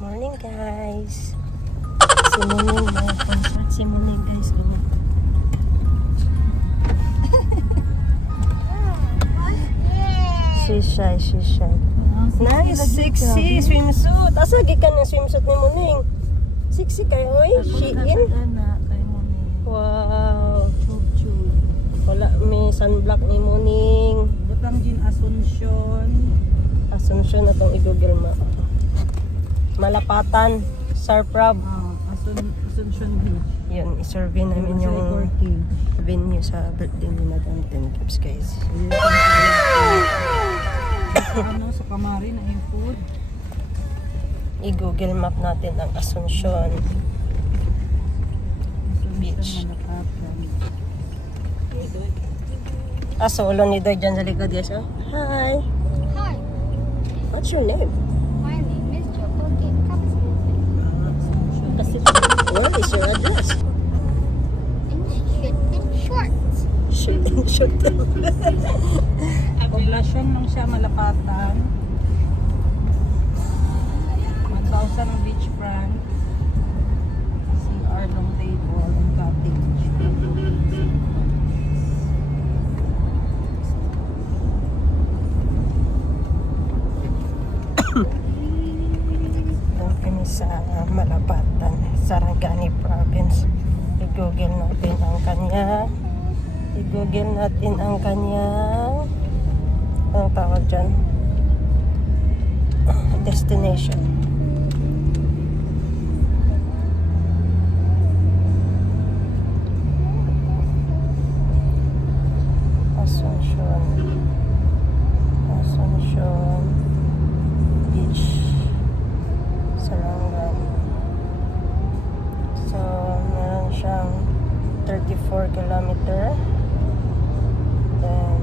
Morning guys. Si Muning mga concert. Si Muning guys. She's shy. Nice, sexy swimsuit. Asa gikan ng swimsuit ni Muning? Sexy kayo oy. Shein. Wow. Wala may sunblock ni Muning. Butang Jean Asunsyon na itong i-google map. Malapatan, Sarprab. Asunsyon Beach. Yun, i-survey namin yung venue sa birthday ni Madam Ten Gibbs guys. Sa Kamari na yung food. I-google map natin ang Asunsyon Beach. Ulo ni Doy dyan sa likod guys. Oh. Hi! What's your name? My name is Joko Game Kasi, what is your address? in shorts. Short. Poblasyon nung siya Malapatan. 1,000 ang beachfront. CR long table and cottage. Doon kami sa Malapatan, Sarangani Province. I-google natin ang kanyang anong tawag dyan? Destination. Asunsyon Beach, Sarangani. So, meron siyang 34 kilometer. Then,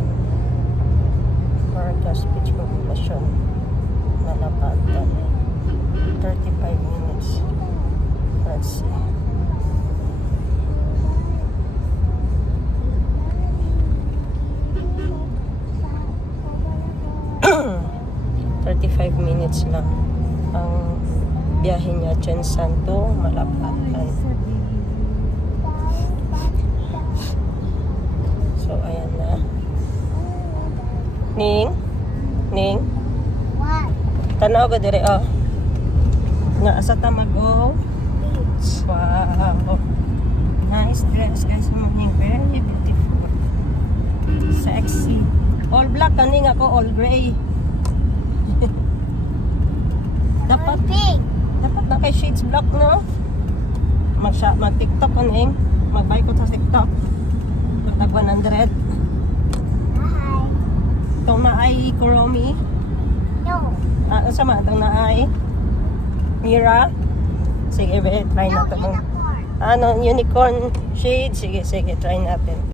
Vargas Beach Population, Malapatan. 35 minutes. Let's see. Minutes lang ang biyahe niya dyan Santo Malapatan. So ayan na. Ning What? tanaw ko dire oh. Nga asa ta mag-o. Wow. Nice dress guys. Ning very beautiful. Sexy. All black kani nga ko all gray. Dapat na kay shades black no. Mag-TikTok ko ning. Mag-buy ko sa TikTok. Tag 100. Hi. Itong naay Kuromi. No. Sama itong naay Mira. Sige, try natin mo. Unicorn shade. Sige, try natin.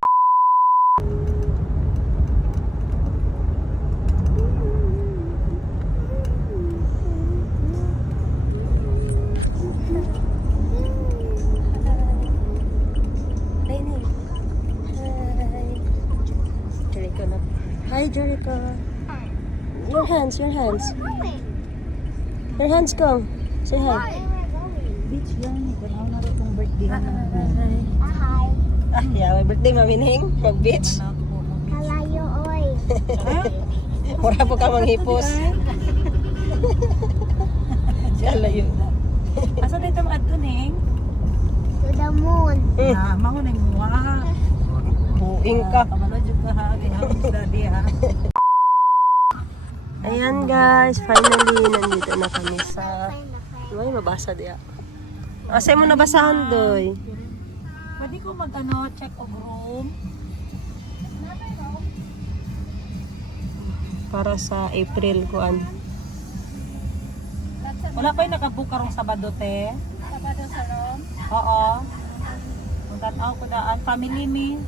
Hi, Jericho. Hi. Your hands. Where are we going? Your hands go. Say hi. Where are we going? Beach yan. Ganaw na rin itong birthday na. Hi. Yeah, my birthday, Mamining. Mag-beach. Kalayo oy. Mura po ka manghipos. Diyan yun. Asa dito mga tuning? To the moon. Mango na yung muha. Buing ka. Kamalodyo ka ha. Kaya daddy ha. Ayan guys, finally, nandito na kami sa... Ay, mabasa diya. Asay mo nabasahan, Doy. Pwede ko check of room. Para sa April kuan. Wala pa yung nakabook karong Sabado te. Sabado sa room. Oo. Magkataw ko daan. Family me.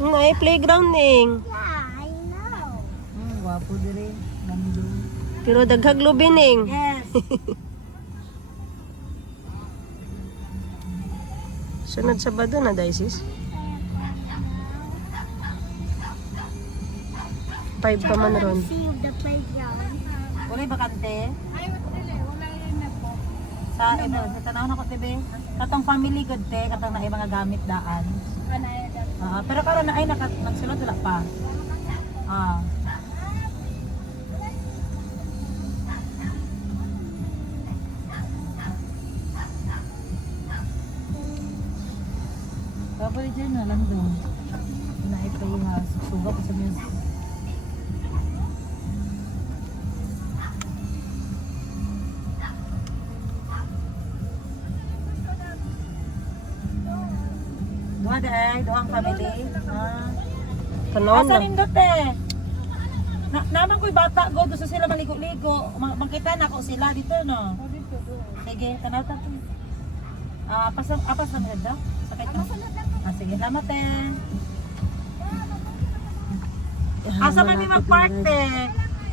Ay, playground ning. Yeah, I know. Wapo dire. Nando. Pero daghag lubi ning. Yes. Sunod Sabado na, Daisis. 5 pa man ron. See you the playground. Wala bakante. Ay, wala yun na po. Sa ito, sa tanaw na ko tibi. Katong family good te, katong naay mga gamit daan. Pero karon na ay nagsulod wala pa. Ah. Kapag dyan na lang doon. Naipay ha, suga ko sa music. Duha day, duhang family. Kanon Asa na. nindot eh? Naman ko'y bata, go doon sa sila maligo-ligo. Makita na ko sila dito, no? Sige, tanaw ta. Apas na mga daw? Sakit na. Sige, salamat eh. Asa man may mag-park eh?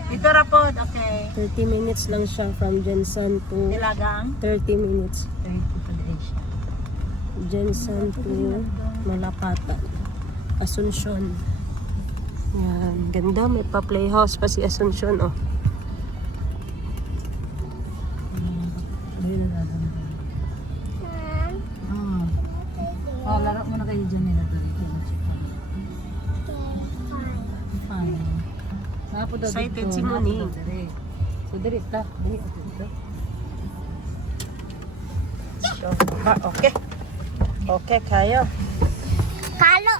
Dito rapod, okay. 30 minutes lang siya from Jensen to Nilagang? 30 minutes. 30 to the edge. Jensen to Malapatan. Asuncion. Yan, ganda. May pa-playhouse pa si Asuncion, oh. Ayun na lang. Oh, laro mo na kayo dyan nila dito. Fine. Saan po daw Excited dito? si Muning. So, diri ta. Diri ito dito. So, okay. Okay, kayo. Kalo.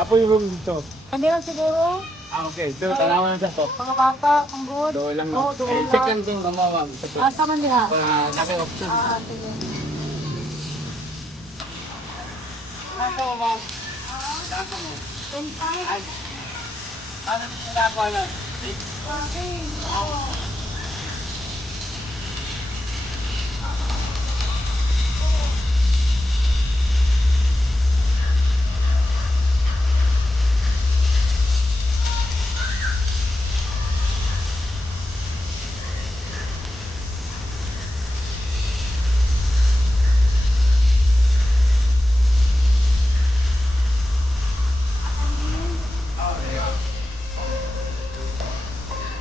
Apo yung room dito. Hindi lang siguro. Okay. Ito, tanawan na to. Mga bata, ang good. Doon lang. Oo, doon lang. Check lang itong mamawag. Asa man nila? Naka option. Sige. Naka mo. Naka mo. Ano naka na?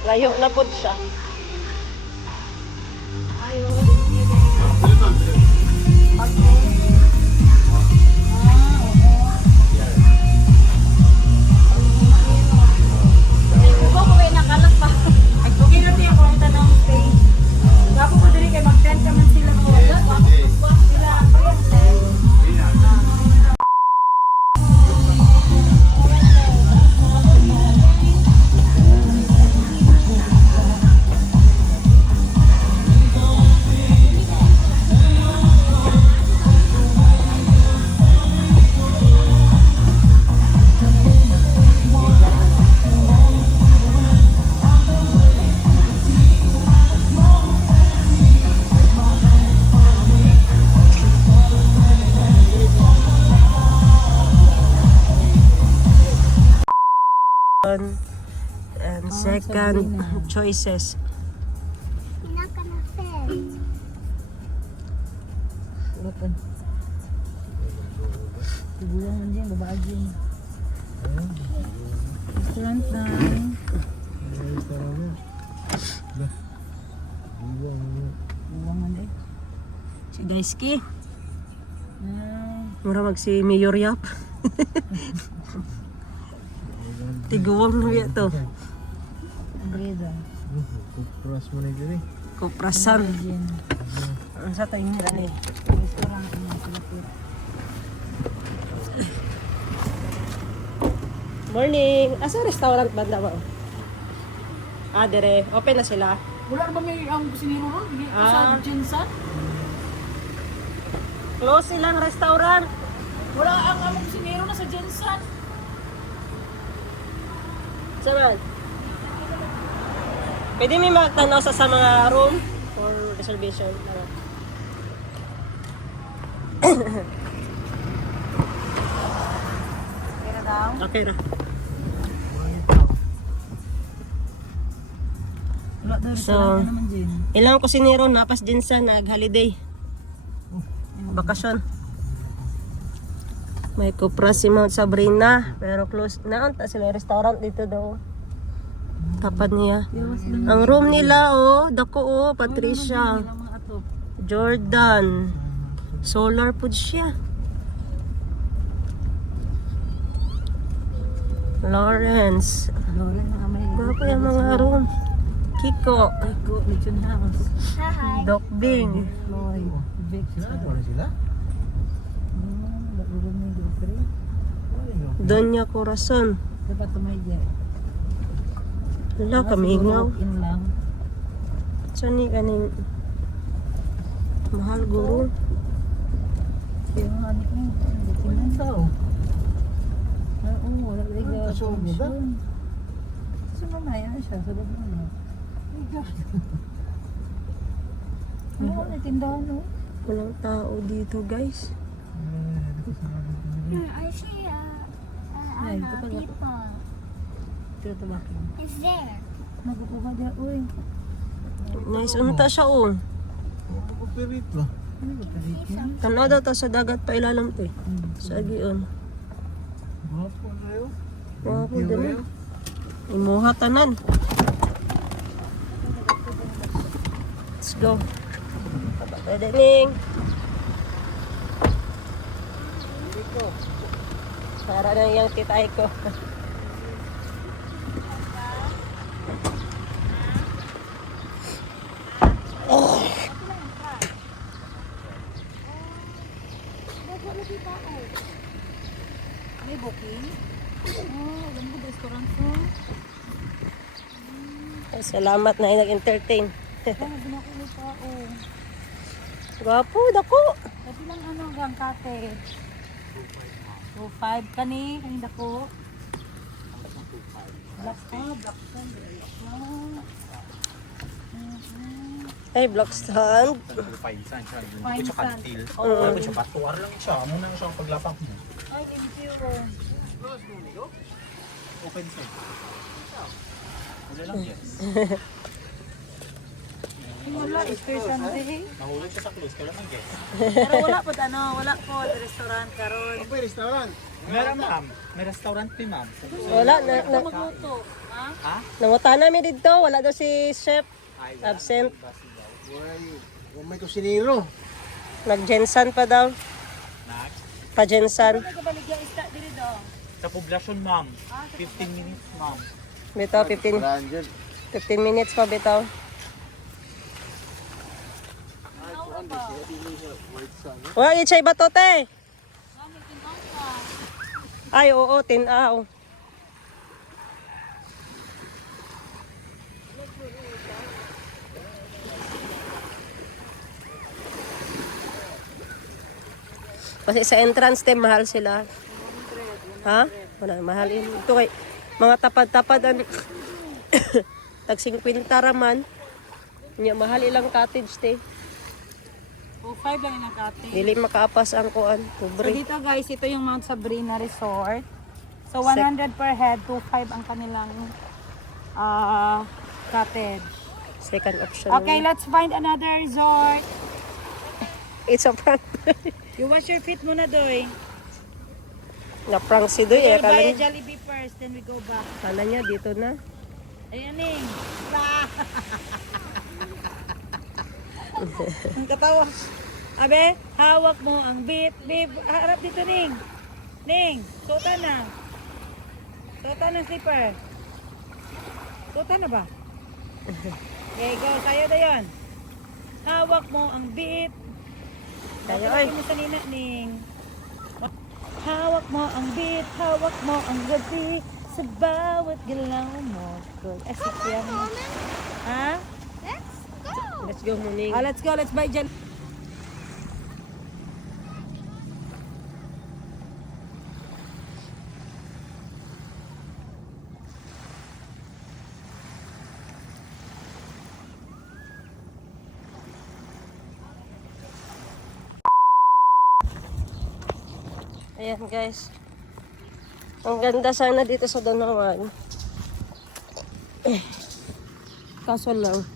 Layo na po siya. Ikaw, kung may nakalat pa. Second choices. Not gonna fit. Ulapan. Tigulang man din, babagin. Restaurant na. Buwang man din. Si Daisuke. Ah, Mura mag si Mayor Yap. Tiguwang na yan to. Andreda. Kuras mo na dito eh. Kuprasan. Gin. Ang sa tayo nila ni. Restaurant na silapit. Morning! Asa restaurant banda ba? Ah, dire. Open na sila. Wala ba may ang kusinero ron? Ah. Sa Jinsan? Close silang restaurant. Wala ang among kusinero na sa Jinsan. Saan? Pwede may magtanaw sa mga room or reservation. Ano? Kaya daw. Okay na. Wala daw So, restaurant na naman din. Ilang kusinero napas din sa nag-holiday. Bakasyon. May kupra si Mount Sabrina. Pero close na. Anta sila restaurant dito daw. Tapat niya. Ang room nila dako Patricia. Ilang mga atop. Jordan. Solar food siya. Lawrence. Lore na may. Mga yung mga room. Kiko. Iko, Lechon House. Hi. Doc Bing. Floyd. Vic. Sinado na sila? Bago may dupre. Donya Corazon. Dapat tumayja. Wala kami ingaw. In lang. Saan ni kaning mahal guru? Kaya mga anik niya. Tingnan sa Oo, wala liga. Sa loob niya ba? So mamaya siya, sa loob niya. Oo, natindahan no? Walang tao dito guys. I see Ay, ito pala. people. Pero tabakin. It's there. Nagukuha diya, uy. Nice unta siya Operate ba? Ano ba talit niya? Tanaw daw ta sa dagat pa ilalim to eh. Sa agion. Wapo na yun. Wapo din. Imuha tanan. Let's go. Pwede ning. Para na yung titay ko. May booking? Oh, alam mo, restaurant ko. Ay, salamat na yung nag-entertain. Kaya binako mo pa, oh. Gwapo, dako. Pwede lang ano hanggang kate. 2.5 kani dako. Black Ay, block stand. Paisan siya. Fine Ito sand. kantil. Oo. Ano siya? Patuwar lang siya. Muna siya ang paglapak mo. Ay, impure. Open side. Wala lang yes. Wala, station day. Nahulog siya sa close. Kaya lang yes. Pero wala po wala po restaurant karon. Open restaurant. Meron ma'am. May restaurant din ma'am. Wala, Magluto, ha? Ha? nanguta namin dito. Wala daw si chef. Ay, Absent. Kung may kusinero. Nag-jensan pa daw. Next. Pa-jensan. Nagabaligya isda diri do. Sa poblasyon ma'am. 15 minutes ma'am. Bitaw, 15 minutes pa bitaw. Wala, ichay ba to, te? Ay, oo, tinaw. Kasi sa entrance, te, mahal sila. Ha? Wala, mahal. Ito kay, mga tapad-tapad, tag 50 raman. Nya, mahal ilang cottage, te. 2.5 lang yung kate. Dili makaapas ang kuan, So pobre. dito guys, ito yung Mount Sabrina Resort. So 100 per head, 2.5 ang kanilang cottage. Second option. Okay, let's find another resort. It's a prank. You wash your feet muna, Doy. Na-prank si Doy. We'll buy a Akala, Jollibee first, then we go back. akala niya dito na. Ayan, Ning. Ang katawa. Abe, hawak mo ang beep, beep. Harap dito, Ning. Ning, suta na. Suta ng slipper. Suta na ba? Okay, go. Tayo na yun. Hawak mo ang beep. Tayo, Hawak oy. mo sa nina, Ning. Hawak mo ang beat, hawak mo ang gabi sa bawat galaw mo. Good. Ay, sikya mo. Ha? Let's go, Muning. Let's go, let's buy dyan. Ayan guys. Ang ganda sana dito sa Donawan. Kaso lang,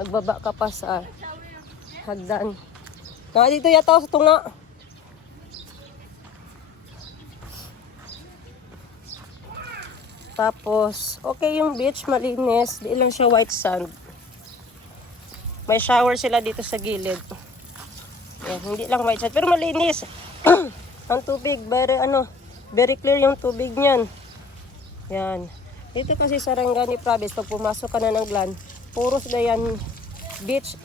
magbaba ka pa sa hagdan. Kaya dito yata sa tunga. Tapos, okay yung beach, malinis. Di lang siya white sand. May shower sila dito sa gilid. Yan, hindi lang white sand, pero malinis. Ang tubig, very clear yung tubig niyan. Yan. Dito kasi sa Sarangani Province, pag pumasok ka na ng Glan, puros na yan beach.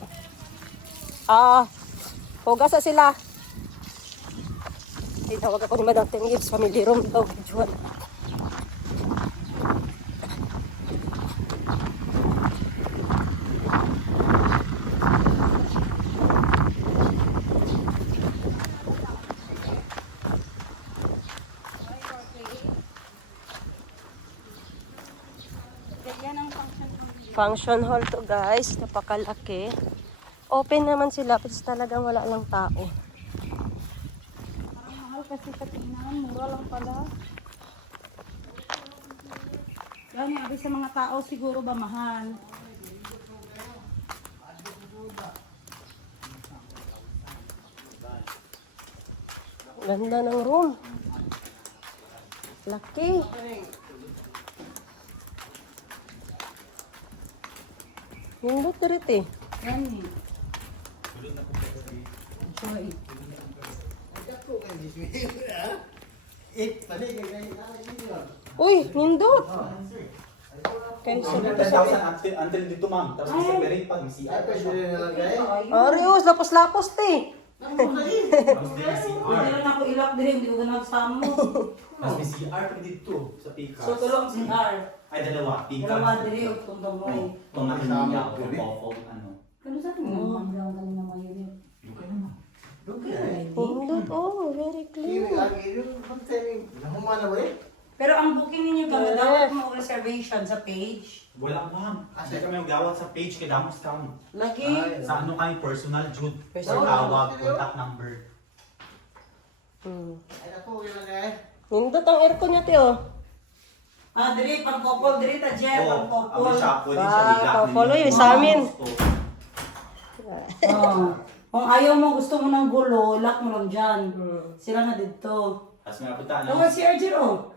Hugasa sila. Tinawag ako ni Madam Tengips, family room daw. Juan. Function hall to guys, napakalaki. Open naman sila, kasi talagang wala lang tao. Mahal kasi katingnan, mura lang pala. Yan yung abis sa mga tao siguro ba mahal. Ganda ng room. Laki. Yung rit eh. Yan eh. Sorry. Uy, nindot. Kaya Until dito, ma'am. Tapos separate pag may CR pa siya. Arios, lapos-lapos te. Tapos may CR. Hindi lang ako ilak din, hindi ko ganang samo. Tapos may CR pa dito sa Picas. So tulong si R. Ay, dalawa. Picas. Dalawa din yung tuntong mo eh. Itong nakinig ako. Phone, ano. Kano sa akin? Mamang lang na mayroon. Yung ka naman. Nindot, oh, very clear. Pero ang booking ninyo kamo dapat mo reservation sa page. Wala, ma'am. Kasi kami magawat sa page kay Damos Town. Lagi. Sa ano kami, personal, Jude. Personal. Tawag, contact number. Nindot ang aircon niya te oh. Diri pang couple diri ta Jeff, pang Ang couple. siya, pwede siya Wow, ilak. follow yun sa amin. Kung ayaw mo, gusto mo ng gulo, lock mo lang dyan. Sila na dito. Tapos may punta, Ano ano? si Arjero?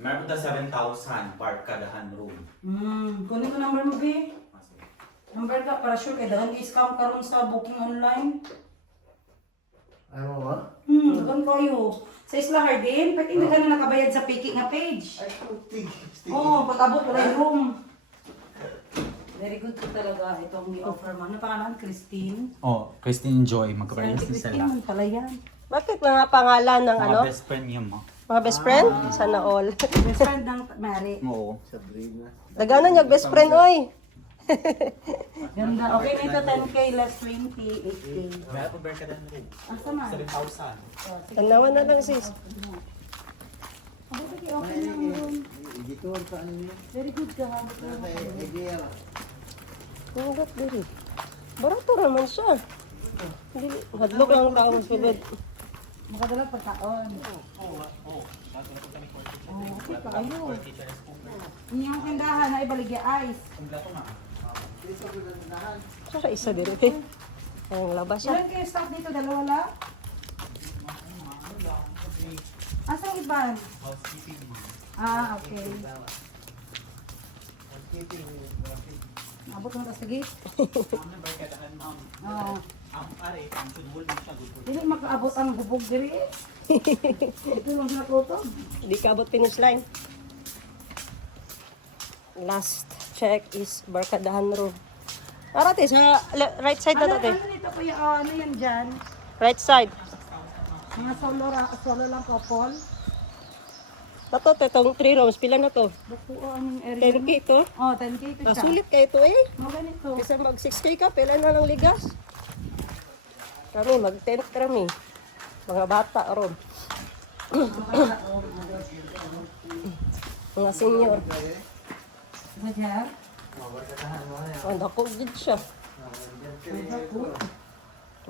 Meron punta 7,000 part kadahan room. Kunin ko number mo, B. Number ka, para sure, kaya dahan i-scam ka ron sa booking online. Ano ba? Dahan kayo. Sa Isla Hardin, pwede hindi ka na nakabayad sa picking na page. Ay, putig. Oo, pag-abot wala yung room. Very good ko talaga itong i-offer mo. Ano pangalan? Christine? Oh, Christine Joy, magkaparelas din Christine sila. man pala yan. Bakit mga pangalan ng ano? Mga best friend niya mo. Mga best friend? Sana all. Best friend ng Mary. Oo. Sabrina. Daganan niya best friend oy. Ganda. Okay na ito, 10K less 20, 8K. Meron pa bear kadahan room. Asa man? 7,000. Tanawan na lang sis. Okay na yun. Dito ang paano niya? Very good ka. Idea. Nindot diri. Barato naman siya. Hindi, hadlok lang taong sulod. Makadala pagkaon. Okay pa kayo. Inyong tindahan na ibaligya ice. Sa isa din eh. Ang labas siya. Ilan kayo stock dito? Dalawa lang? Asang iban? Ah, okay. Abot mo ta sige. Oo. Dili makaabot ang bubog diri. Ito lang sa tuto. Di ka abot finish line. Last check is Barkadahan Road. Arate, sa right side na Ano tate. nito kuya? Ano yan dyan? Right side. Mga solo lang couple. Tato, itong 3 rooms. Pila na to? Buko ang area. 10K to? Oh, 10K ito siya. Sulit kayo to eh. Mga ganito. Kasi mag 6K ka, pila na lang ligas. Kami, mag 10 kami. Mga bata ron. Mga senior. Ano dyan? Oh, dako gid siya.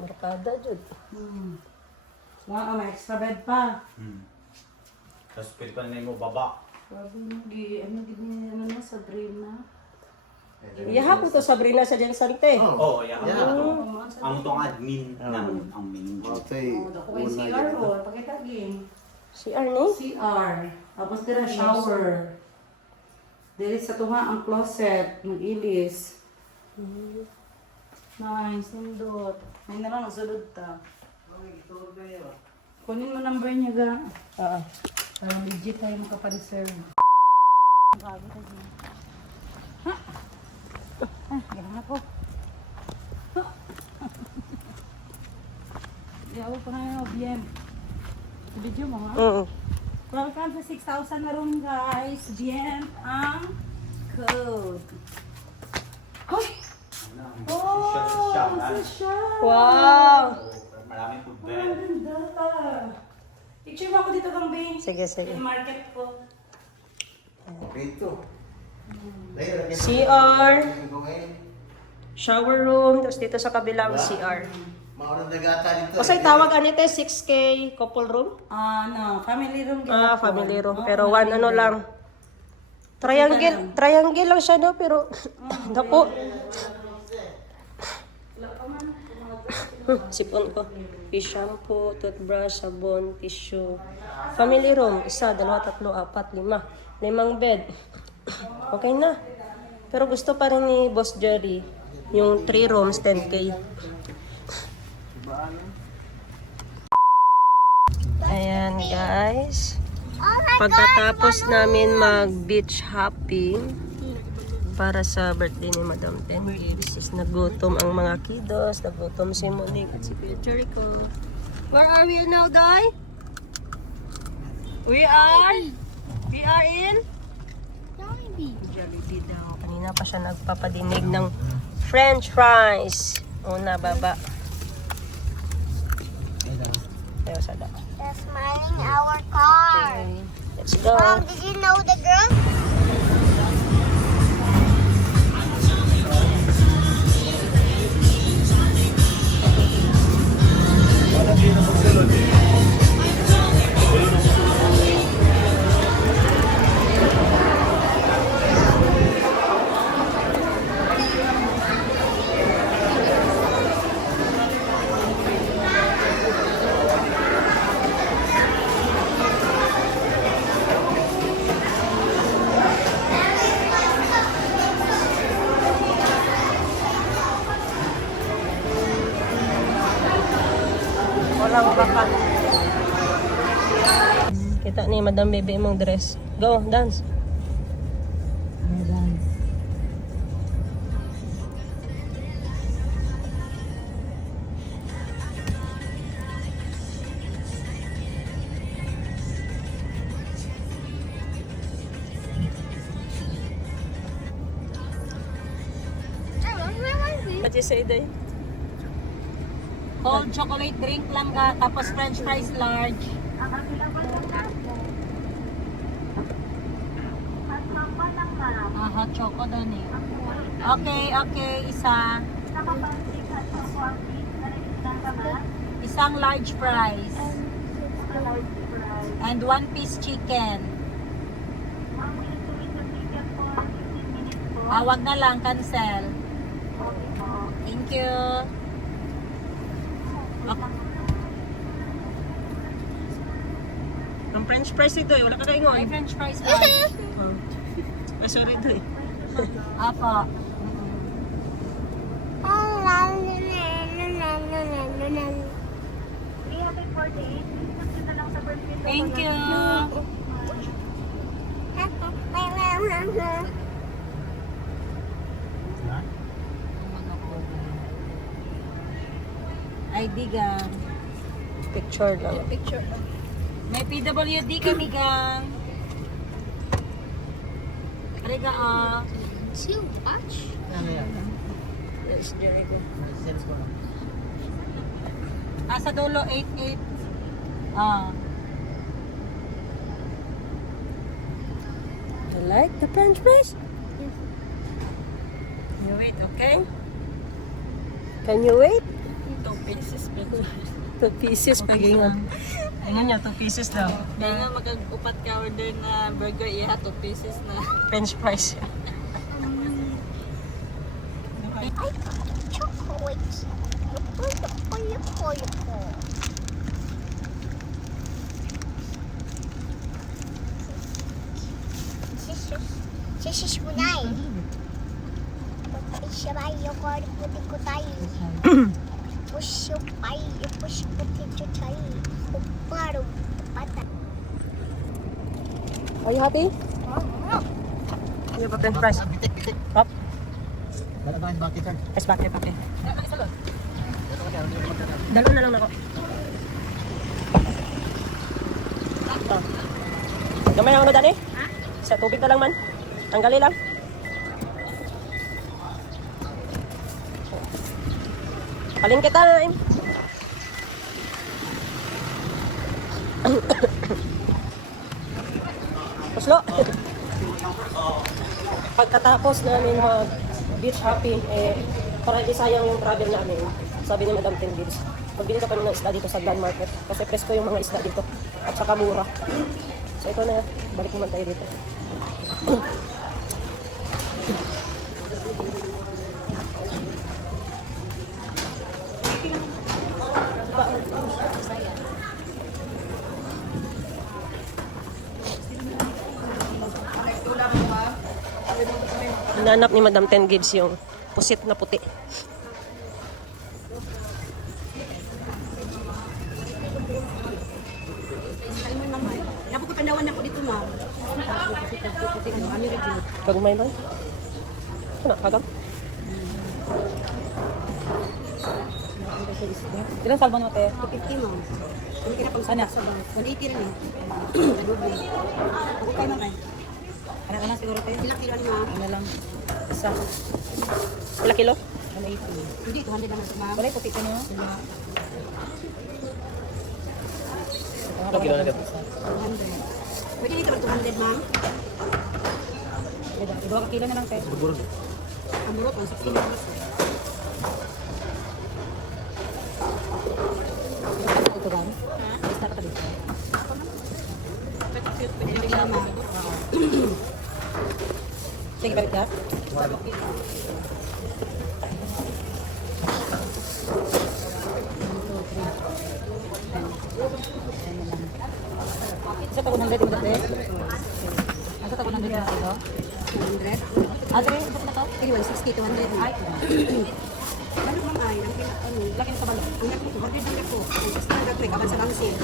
Markada jud. Mga may extra bed pa. Tapos pwede pa na mo baba. Sabi mo, ano gini ano na sa Brina? Iyaha ko to Sabrina sa Jan Sante. Oo, yan. Ang itong admin namin, ang main. Okay. Oh, dako kay CR ro, pakita gin. Si Arnie? CR. Tapos tira shower. Dili sa tunga ang closet, mag-ilis. Nice, sundot. May na lang sulod ta. Kunin mo number niya ga. Oo. Parang legit tayo makapareserve. Bago ka dyan. Ha? Ah, gano'n ako. Ha? Yaw pa na yung BM. Video mo ha? Welcome sa 6,000 na room guys. BM ang code. Hoy! Oh, social! Wow! Maraming food Ang bed. ganda. Picture mo ako dito kang Bing. Sige, sige. Yung market ko. Dito. CR, shower room, tapos dito sa kabilang CR. Maurang nagata dito. Kasi tawag anite 6K couple room? No, family room. Ah, ginagawa. family room. Oo, Pero family one ano room. lang. Triangle lang siya no, pero dako. Sipon ko. Fish shampoo, toothbrush, sabon, tissue. Family room, 1, 2, 3, 4, 5. 5 bed. Okay na. Pero gusto pa rin ni Boss Jerry yung 3 rooms, 10K. Ayan guys. Pagkatapos namin mag-beach hopping para sa birthday ni Madam Tendy, is nagutom ang mga kiddos, nagutom si Monique at si Kuya Jericho. Where are we now, Day? We are in Jollibee daw. Kanina pa siya nagpapadinig ng French fries. Una, baba. Tayo sa daan. They're smiling our car. Okay, let's go. Mom, did you know the girl? Walang baka. Kita ni Madam Bebe mong dress. Go, dance. What you say, Day? Cold chocolate drink lang ka, tapos french fries large. Hot choco doon eh. Okay, isa. Isang large fries. And 1 piece chicken. Wag na lang, cancel. Thank you. Ang french fries ito eh. Wala ka kaingon. Ay, french fries large. Oh, sorry ito eh. Apo. Thank you. ID gang. Picture lang. May PWD kami gang. Ariga Too much? Yes, Jericho. sa dulo 88. You like the french fries? You wait, okay? Can you wait? 2 pieces pa. 2 pieces pagingon. Ingon niya, 2 pieces daw. Kaya nga mag-upat ka order na burger, iya 2 pieces na. French fries. Ay, chocolate. Sisis mo na eh. Siya ba yung puti ko tayo? Push yung pay, push puti ko tayo. Uparo, pata. Are you happy? You have a french fries. Up. Yes, bakit. Dalo na lang ako. Oh. Gamay ang ano dani? Sa tubig na lang man. Tanggali lang. Palingkit time. Puslo. Pagkatapos namin mag-beach hopping, para hindi sayang yung travel namin, sabi ni Madam Tengids, magbili ka pa ng isda dito sa Grand Market kasi presko yung mga isda dito at saka mura. So ito na, balik naman tayo dito. Hinanap ni Madam Tengids yung pusit na puti. Napukutandawan ako dito, ma'am. Kagumay ba? Ano, kagang? Ilang salmon mo, te? 250 ma'am. Hindi kira pang Ano? 180 rin eh. Doble. Ako kayo ma'am. Ano siguro, te? Ilang kilo ni ma'am? Ano lang? Isa. Ilang kilo? 180. Hindi, 200 naman si ma'am. Wala, puti ka nyo? Ilang kilo na gabi? 200. Pwede dito mag 200 ma'am. Dua ka kilo na lang, te. Ang burot, 160 ma'am. Ito ba? Basta ka dito. Pwede rin lang ma'am. Sige, balik ka. Isa pa 100 yung dati. Isa pa 100 yung dati. 200. Adre, ito na to? Sige, 160, 200. Ay, Ano ma'am ay? laki na sa balot. Ang laki ko, 100 ko. Ang standard ko, kaman sa bangsin.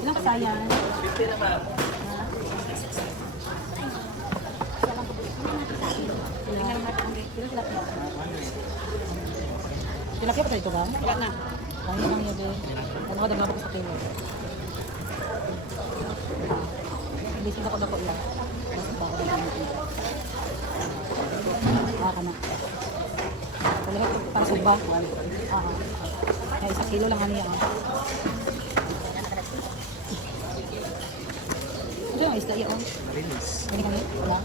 Ilang kasayan? Tilapia pa dito ba? Wala na. Ang lang yun din. Ano ka dagdag ko sa kilo? Bisin ako dako lang. ka na. Talaga ito para suba. Oo. Kaya 1 kilo lang niya. Ito yung isda yun. Ini kami. Wala.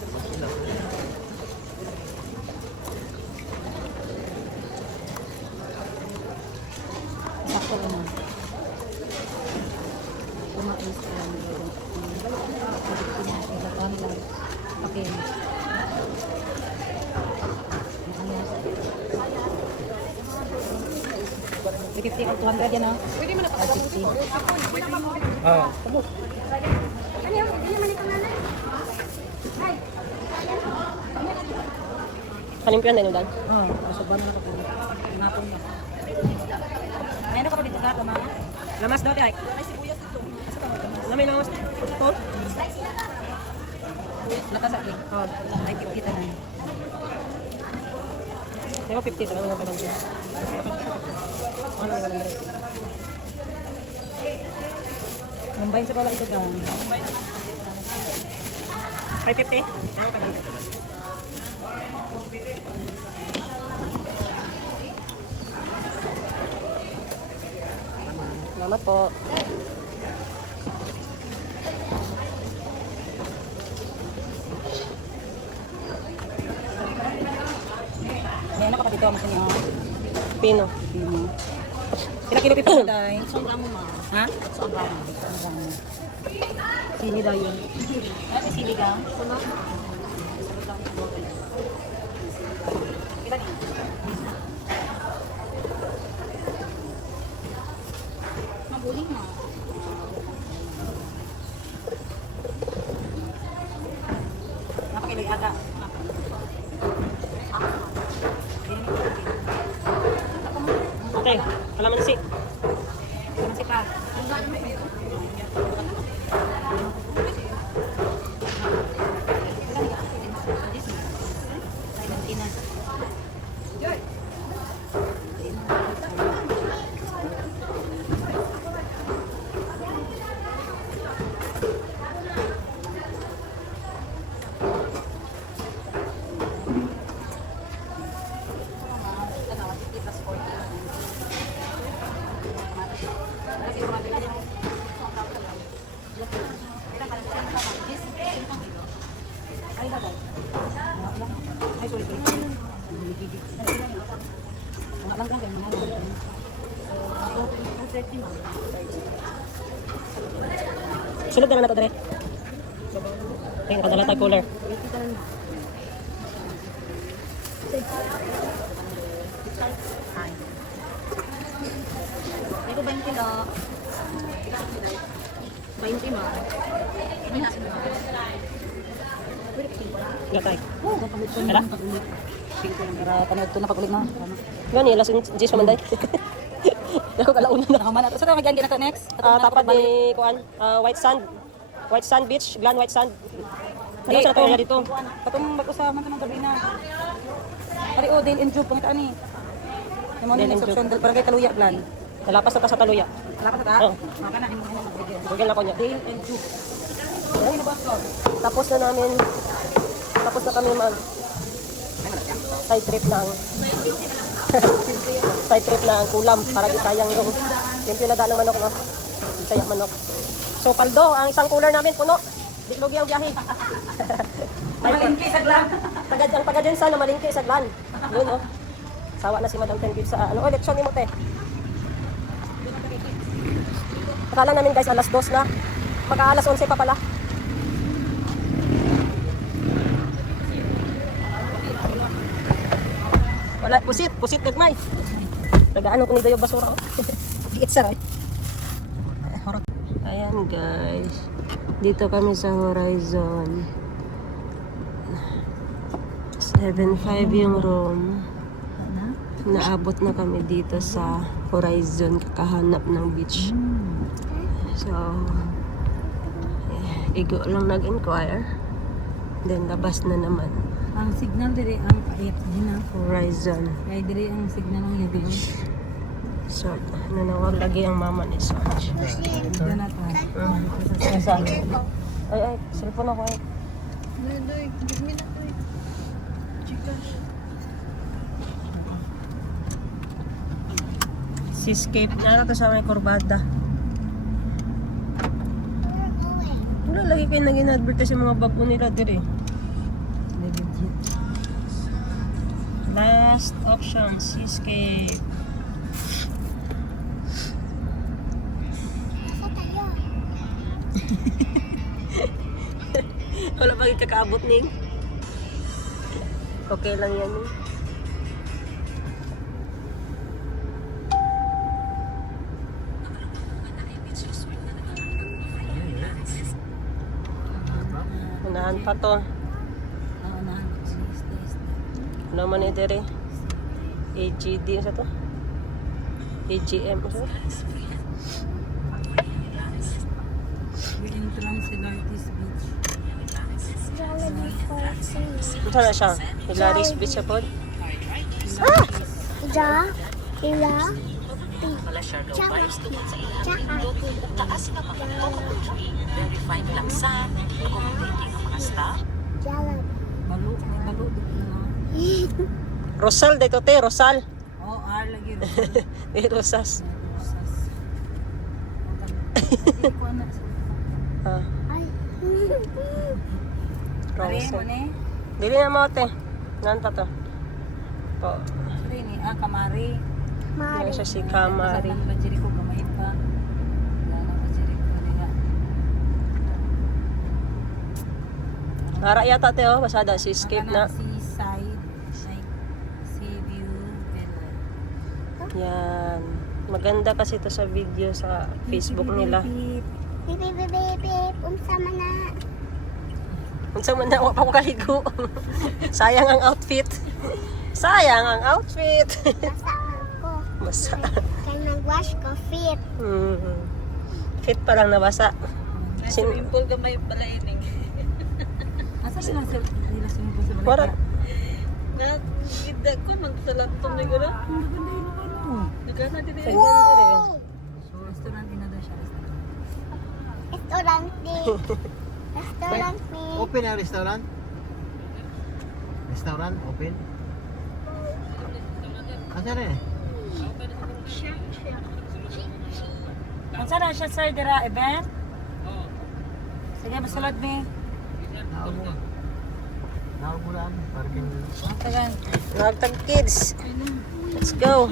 Sakto lang. Kumais ka lang. Okay. $50 or 200 yan ha? Pwede mo na pa. 50. Ah. Kalimpian din ulan. Oo. Masaban na ako. Tinapon na. Meron ka pa dito gato, mama? Lamas daw, Day. Lamay lamas. Ito? Nakasakli. Oo. Ay, kita na. Diba 50 talaga nga pagod. Ano yung walang rin? Mumbai sa pala ito ka. 550? Ano pagod? Salamat po. Meron ka pa dito, masin yung Pino. Kila kilo pipino day? Isang gramo ma. Ha? Isang gramo. Sini daw yun. Ay, sini ka? Sama? Kila din? Mabuling ma. Napakilig ata. Okay, kalamansi. Masih pa. Sulod na ito, Dre. Okay, nakadala tayo cooler. Ito 20 na. 20 ma. Gatay. Kaya? Para panood ko na pag-ulit na. Gani, lasin Jis pa man, Day. Ako kalauna na. Nakaman na. Saan tayo mag-yan na next? Tapat ni Kuan, White Sand. White Sand Beach, Glen White Sand. Ano sa tayo dito? Katong mag-usaman ito ng gabi na. Pari o, Dale and Juke, pangitaan ni. Yung mga Dale and instruction, barangay Taluya, Plan. Nalapas na ta sa Taluya. Wala ka na ta? Oo. Maka na, hindi mo magbigyan. Google na ko niya. Dale and Juke. Ay, nabas ko. Tapos na kami mag side trip na ang side trip na ang kulam para di sayang yung pinada ng manok, no? Saya manok. So paldo, ang isang cooler namin puno. Di lugi ang biyahe. Malingki sa glan. Ang pagadensa na malingki sa Glan. Yun, no? Sawa na si Madam Tenbib sa election ni mo, te. Akala namin guys alas 2 na. Pagka alas 11 pa pala. Wala, pusit gagmay. Nagaano ko ni Dayo basura ko. Diit saray. Ayan guys. Dito kami sa Horizon. 7.5 yung room. Naabot na kami dito sa Horizon kakahanap ng beach. So, igo lang nag-inquire. Then labas na naman. Ang signal diri ang pait din na. Horizon. Ay diri ang signal ng beach. So, nanawag lagi ang mama ni Sanj. Diyan na ta. Saan? Ay, cellphone ako eh. Seascape. Nara to sa may kurbada. We're going. Wala lagi kayo nag-advertise yung mga bago nila dire. Last option, Seascape. Nasa tayo. Wala ba yung kakaabot ning? Okay lang yan eh. Unahan pa to. Ano man eh dire? AGD sa to? AGM sa to? Jollibee Falls. Saan na siya? Hilary's Beach sa pod? Ja. Ila. Rosal, dito te, Rosal. Oh, R lagi. Rosas. Ah, Ay. Pare mo Rosal. ni. Dili na mo te. Nan pa to? Po. Sili ni kamari. Ano siya si Kamari. Sa bajiri ko gamay pa. Lalo bajiri ko nila. Hara yata te oh, basada si Seascape na. Seaside. Sea view. Villa. Yan. Maganda kasi to sa video sa Facebook nila. Beep, beep, beep, beep, beep. Unsama na. Unsa man na wa pa ko kaligo. Sayang ang outfit. Sayang ang outfit. Nasaan ko. Basa. Kaya nag-wash ko fit. Fit pa lang nabasa. Sin Pool gamay pala ining. Asa sila sa nila sumpo sa balay? Wala. Na gida ko magsalat to ni gura. Nagana din eh. Wow! So, restaurant din na daw siya. Restaurant din. Restaurant din. Open ang restaurant? Restaurant, open? Asa rin eh? Unsa na siya sir dira event? Sige, masulod mi. Nakabulaan, parking. Tagan. Nagtag kids. Let's go.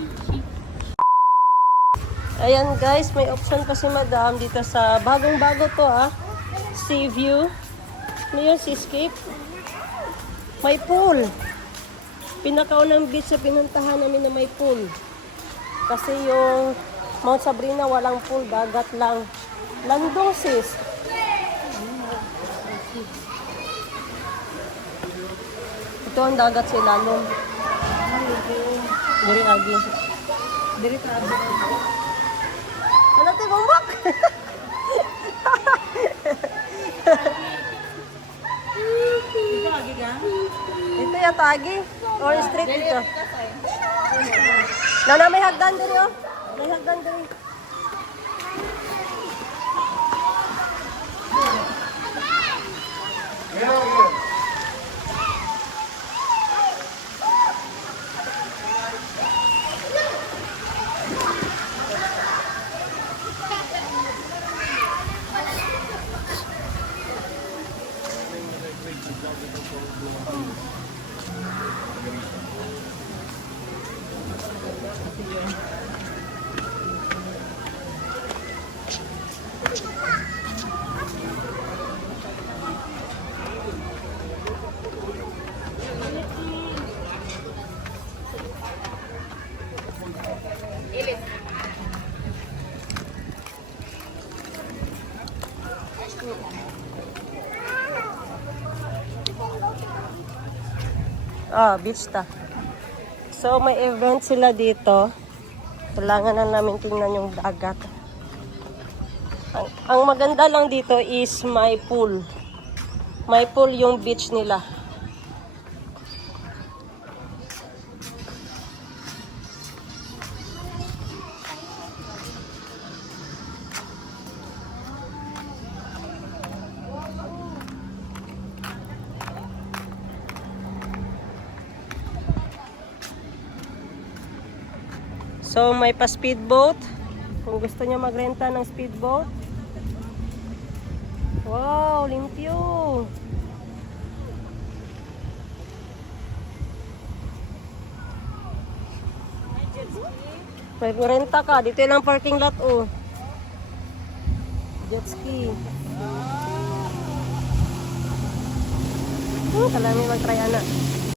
Ayan guys, may option pa si Madam dito sa bagong-bago to Sea view. Ano yun? Seascape? May pool. Pinakaunang beach sa pinuntahan namin na may pool. Kasi yung Mount Sabrina walang pool, dagat lang. Landong sis. Ito ang dagat sa ilalim. Diri lagi. Diri tabi. Ano tayo bumbak? Ito lagi ka? Ito yata agi. Or street dito. Na may hagdan diri oh. May hagdan diri. Beach ta. So, may event sila dito. Kailangan na namin tingnan yung dagat. Ang maganda lang dito is may pool. May pool yung beach nila. So, may pa speedboat. Kung gusto niyo magrenta ng speedboat. Wow, limpyo. May renta ka. Dito lang parking lot, oh. Jet ski. Kalami mag-try, anak.